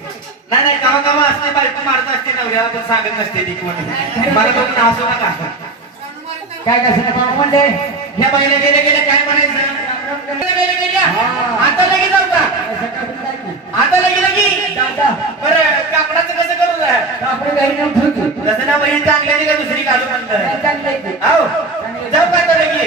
नाही नाही कामा कामा असते बायको मारत असते नवऱ्याला पण सांगत नसते ती कोण. मला बघून हसू नका काय कसं मामा म्हणते? ह्या बाईला गेले गेले काय म्हणायचं? गेले गेल्या आता लगी जाऊ का? आता लगी लगी बरं कापडाचं कसं करू आपण घरी नेऊन ठेवतो तसं ना बहीण चांगल्याने का दुसरी घालू म्हणतं. आहो जाऊ का आता लगी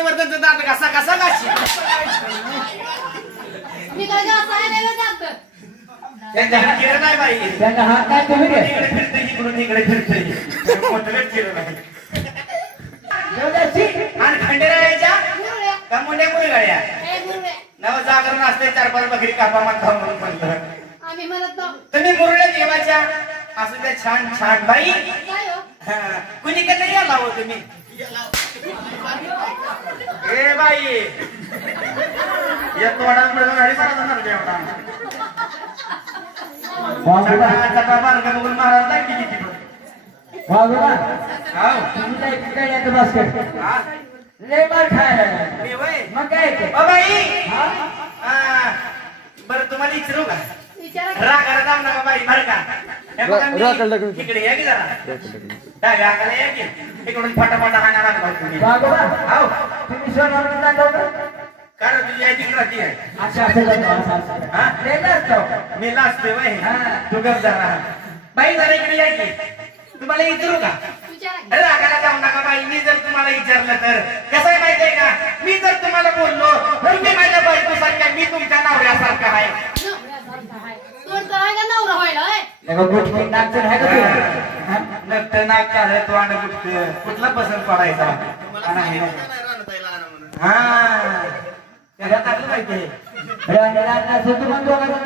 हर्षवर्धनचं दात कसा कसा गाशी मी काय जात? त्यांच्या हात किरण नाही बाई. त्यांना हात नाही रे इकडे इकडून इकडे आहे देवदासी. आणि खंडेरायाच्या का मुंड्या मुलगाड्या नव जागरण असते चार पाच बकरी कापा म्हणता म्हणून म्हणलं. आम्ही म्हणत तुम्ही मुरळ्या देवाच्या? असू द्या छान छान बाई. काय हो? हा, कुणीकडे याला हो तुम्ही? ए बाई या तोंडात मिळून गाडी बघून महाराज लागली किती पण. तुम्ही काय काय याचं बास्केट हा? मार खायला मी होय. मग काय ते? O by? हा, बरं तुम्हाला विचारू का जाऊ नका बाई बरं का? हे या की जरा? डाव्या हाताला या की. इकडून फटाफट हाणा लागला तुम्ही. वागोबा हाव. तुम्ही सोनावर दाखवता कारण तुझी आई तिकडे आहे. हा? मी लाजते हा. तू गप जरा. बाई जरा इकडे या की. तुम्हाला विचारू का. रागाला जाऊ नका बाई. मी जर तुम्हाला विचारलं तर. कसं आहे माहितीये का मी जर तुम्हाला बोललो तुम्ही माझ्या बायकोसारख्या मी तुमच्या नवऱ्यासारखा आहे नवऱ्यासारखा आहे. तोंड तर आहे का नवरा आहे का? हा? नाक तो कुठला पसंत पडायचा? आणि हे. हा. त्याला टाकलं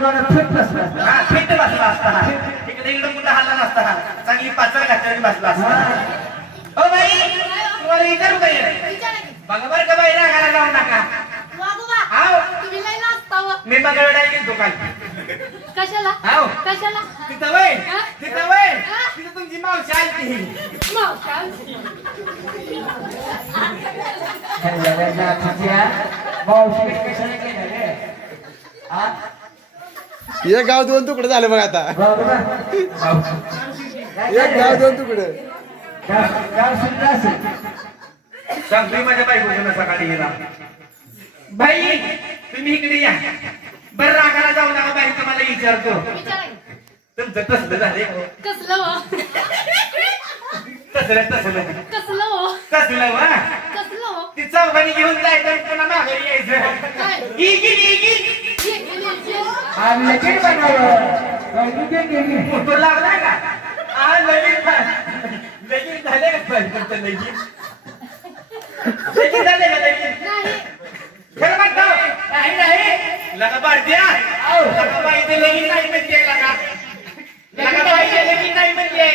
थोडं फिट बसला. हा फिट बसला असता. इकडे इकडे कुठं हल्ला नसता. चांगली पाचर घातली बसला असता. ओ बाई तुम्हाला विचारू का हे? बघा बरं का बाई रागाला जाऊ नका. हो. मी बघा गेलो काल. कशाला हाव. कशाला तिथं वय हा? तिथं वय हा? तिथं तुमची मावशी आली मावशा. लगा नाचूच्या. मावशीकडे कशाला गेला रे? हा? एक गाव दोन तुकडे झाले बघ आता. एक गाव दोन तुकडे. सांगतोय माझ्या सकाळी बाई तुम्ही इकडे या बरं रागाला जाऊ नका बाई तुम्हाला विचारतो. तुमचं तसलं झाले कसलं हो? तसलं तसलं. कसलं हो? कसलं वा कसलं हो? ती चौघानी घेऊन जायचं आणि पुन्हा माघारी यायचं? इगी इगी ये, ये, ये, ये. आम्ही लगेच बनवलं. लगेच. फोटो लागलाय का? हा लगीन लगीन झाले का? पण तुमचं लगीन लगीन झाले का नाही. खरं म्हणतो नाही नाही लगा बारत्या लगा बाई ते लगीन नाही म्हणते लगा लगा बाई ते लगीन नाही म्हणते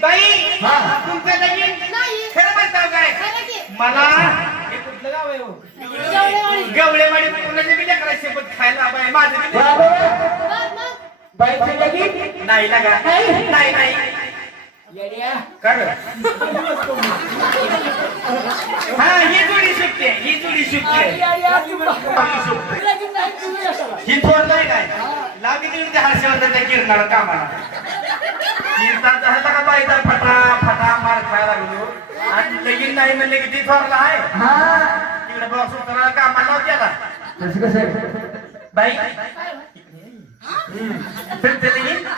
बाई हा. तुमचं लगीन नाही खरं म्हणतो काय खरं की मला हे कुठलं गाव आहे हो? जेवढेवाडी. गवळेवाडी कुणाचे बी लेकरा शेपट खायला बाई माझं बी लेकरं. वागोबा. मग मग बाईचं लगीन? नाही लगा नाही. नाही नाही येड्या. कर हा ही जोडी सुटते ही जोडी सुटते ही थोर नाही काय? लाव किती त्या हर्षवर्धन त्या गिरणार कामाला. कीर्तन झाला का बाईचा फटा फटा मार खायला लागलो. आणि लगीन नाही म्हणले थोरला आहे. हा. तिकडे बॉक्स उतरायला कामाला कसं? बाई.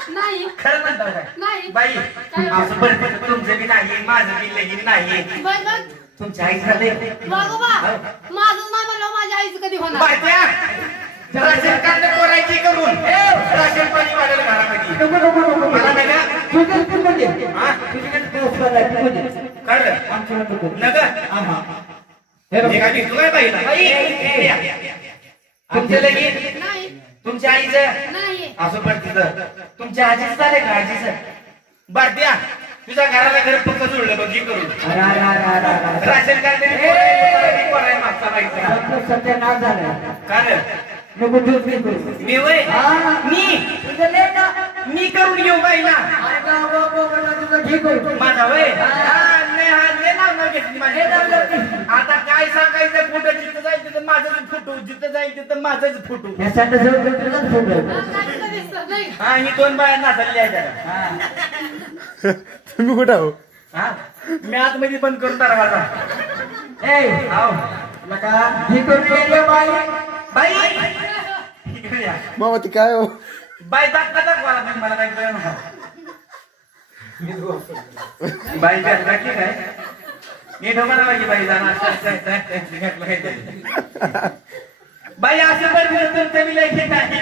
नाही? खरं म्हणता काय? बाई असं बरं तुमचं बी नाही माझं बी लगीन नाही. तुमच्या आई झाले वागोबा माझंच नाही म्हणलं माझ्या आईचं कधी होणार? बायत्या राशन कार्ड कोरायची करून. राशन पाणी वाढेल घरामध्ये. नको नको नको मला नाही का? तुझ्या तू हा? तुझ्याकडे पोस्ट करायला तू कळलं? आमच्या नको नग? हे बघ. काय तू काय पाहिलं बाई तुमचं लगीन? नाही. तुमच्या आईचं? नाही. असं पण तिथं. तुमच्या आजीचं झालंय का आजीचं? बर द्या. तुझ्या घराला घर पक्क जुळलं बघ हे करून. अरे अरे राशन कार्ड सत्यानाश झालं कारण नको नाही मी वय. मी तुझं लेट ना मी करून घेऊ बाईला. तुझं ठीक होईल माझा वय हा, हा. आता काय सांगायचं? कुठं जिथं जाईल तिथं माझंच फुटू. जिथं जाईल तिथं माझंच फुटू. हा, हा ही दोन बाया नाचल्या तुम्ही कुठं आहो? हा? मी आतमध्ये बंद करून दरवाजा ए, लका, ही करून रे बाई. बाई. इकडे या. मामा ती काय हो? बाई दाखवा मला काय बाई काय? बाकी काय माझी बाई जाणार बाई असं पण तुमचं बी लय घेत आहे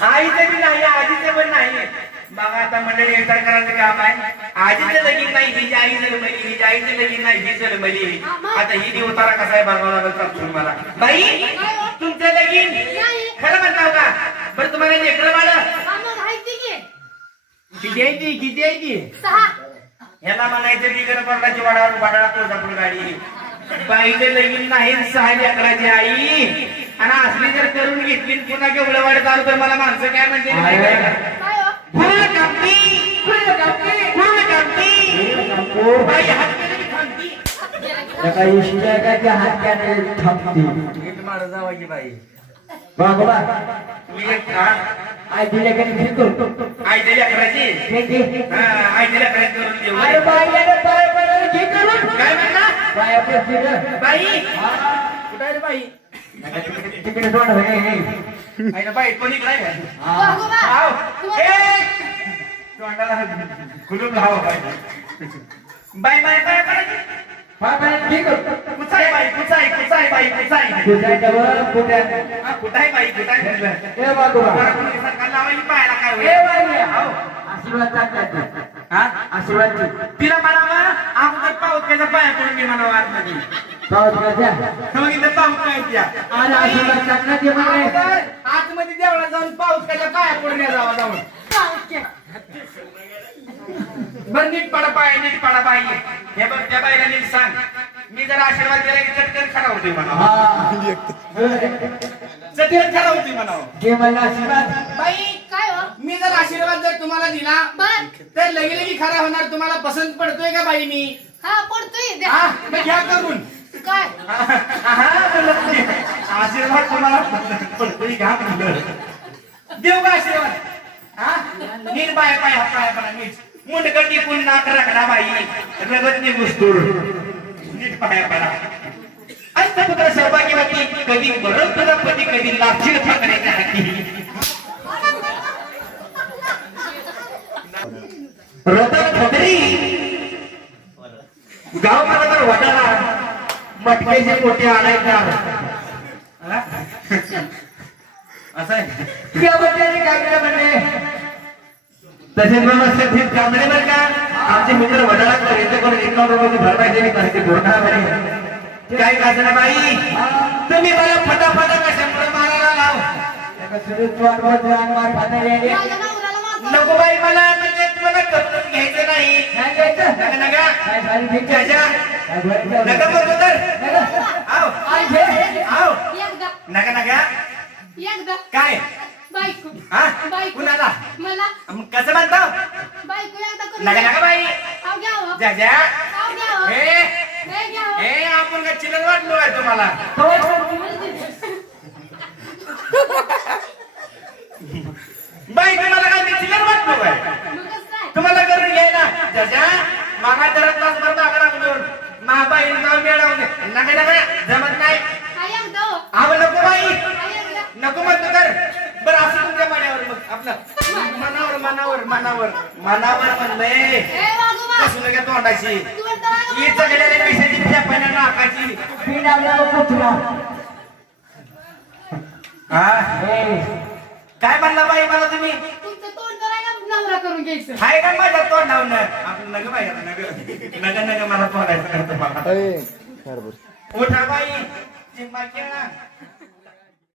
आईचं बी नाही आजीचं पण नाही. मग आता मंडळी विचार करायचं काम आहे आजीचं लगीन नाही हिची आई जन्मली हिची आईचं लगीन नाही ही जन्मली आता ही दी उतारा कसा आहे बघावा सांगतो मला. बाई तुमचं लगीन? नाही. खरं म्हणताव का? बरं तुम्हाला लेकरं की किती आहे ती? किती आहे ती? सहा. ह्याला म्हणायचं बिगर पडल्याची वडावर वडाळा तुळजापूर गाडी. बाईचं लगीन नाही सहा लेकराची आई. आणि असली जर करून घेतली पुन्हा केवढं वाढत आलो तर मला माणसं काय म्हणते बाई हात केले की थांबती. नीट मारं जावं की बाई भगवा, मी एक हा, आई दिल्या का नाही फिरतो. आईच्या लेकराची? घे. आईच्या लेकराची करून देऊ. अरे बाई, अरे बाई, बाई, घे करून. काय म्हणला? बाई, कुठं आहे तिकडे- हे, हे. ना कोणी इकडे आहे? हा. खुलून राहावं बाई बाई बाई बाई बाई बाई, बाई, घे करून. कुचाय बाई कुचाय कुचाय बाई कुचाय कुठे? हा, कुठाय बाई कुठाय ए, सरकार लावायची पाहायला काय ए, बाई, आव. आशीर्वाद. हा? आशीर्वाद दे. तिला म्हणावं अगोदर पावत्याच्या पाया पडून मी म्हणावं आतमध्ये पाऊस आतमध्ये देवळात जाऊन पावसाच्या पाया पडून जावा जाऊन. बर नीट पडा पाय नीट पडा बाई. हे बघ त्या बाईला नीट सांग. मी जर आशीर्वाद दिला की चटकन खरा होती म्हणावं. हा. चटकन खरा होती म्हणावं. घे मला आशीर्वाद. बाई काय हो? मी जर आशीर्वाद जर तुम्हाला दिला बर. तर लगे लगी खरा होणार तुम्हाला पसंत पडतोय का बाई मी? हा पडतोय द्या. हा मग घ्या करून. काय? हा, आशीर्वाद तुम्हाला पसंत पडतोय का म्हणलं. देऊ का आशीर्वाद? नीट बाय पाय हा पाय पडा नीट. मुंडकटी पुन्हा रगडा बाई. रगत निघुस्तूर नीट पाया पडा. अष्टपुत्र सौभाग्यवती कधी बरं तुझा पती कधी लाभशील ठाकरेच्या हाती. रतन ठकरी गाव मला तर वाटाला. मटक्याचे पोटे आणायचा. असं आहे त्या बच्चाने काय केलं म्हणजे? तसेच व्यवस्थित ठीक कामले बरं का? आमचे मित्र वडाळा पर्यंत करून एकावन्न रुपयाची भरपाई दिली पाहिजे पूर्ण म्हणे काय कासना बाई? तुम्ही मला फटाफटा कशामुळे मारायला लाव. नको बाई मला म्हणजे तुम्हाला करून घ्यायचं नाही. काय घ्यायचं? नका नका. काय झाली ठीक आहे? त्याच्या काय बोलायचं? नका बरोबर तर. नका. आव. आई घे. आव. एकदा नका नका. एकदा. काय? बायको. हा? बायको. कुणाला? मला. मग कसं म्हणतो? बायको एकदा करून नका नका बाई. आव हो. जा जा. आव हो. हे. आपण का चिलर वाटलो आहे तुम्हाला. बाई तुम्हाला काय मी चिलर वाटलो आहे मग कसं काय? तुम्हाला करून घे ना जजा मागा जरा तास भर मागा लागलो महाबाई जाऊन मिळवून नका नका. जमत नाही. काय एकदा हो. आव नको बाई. एकदा. नको म्हणतो तर. बरं असं तुमच्या मनावर मग आपलं. मनावर मनावर मनावर. मनावर म्हणलंय. कसं नका तोंडाची. ही चगड्याने पैशाची त्या पाण्यानं नाकाची. कुठला. हा? ए, काय म्हणला बाई मला तुम्ही? हाय का माझ्या तोंडावनं आपलं नग बाई नग. नग नग मला तोंडायचं उठा बाई. चिंबा केळा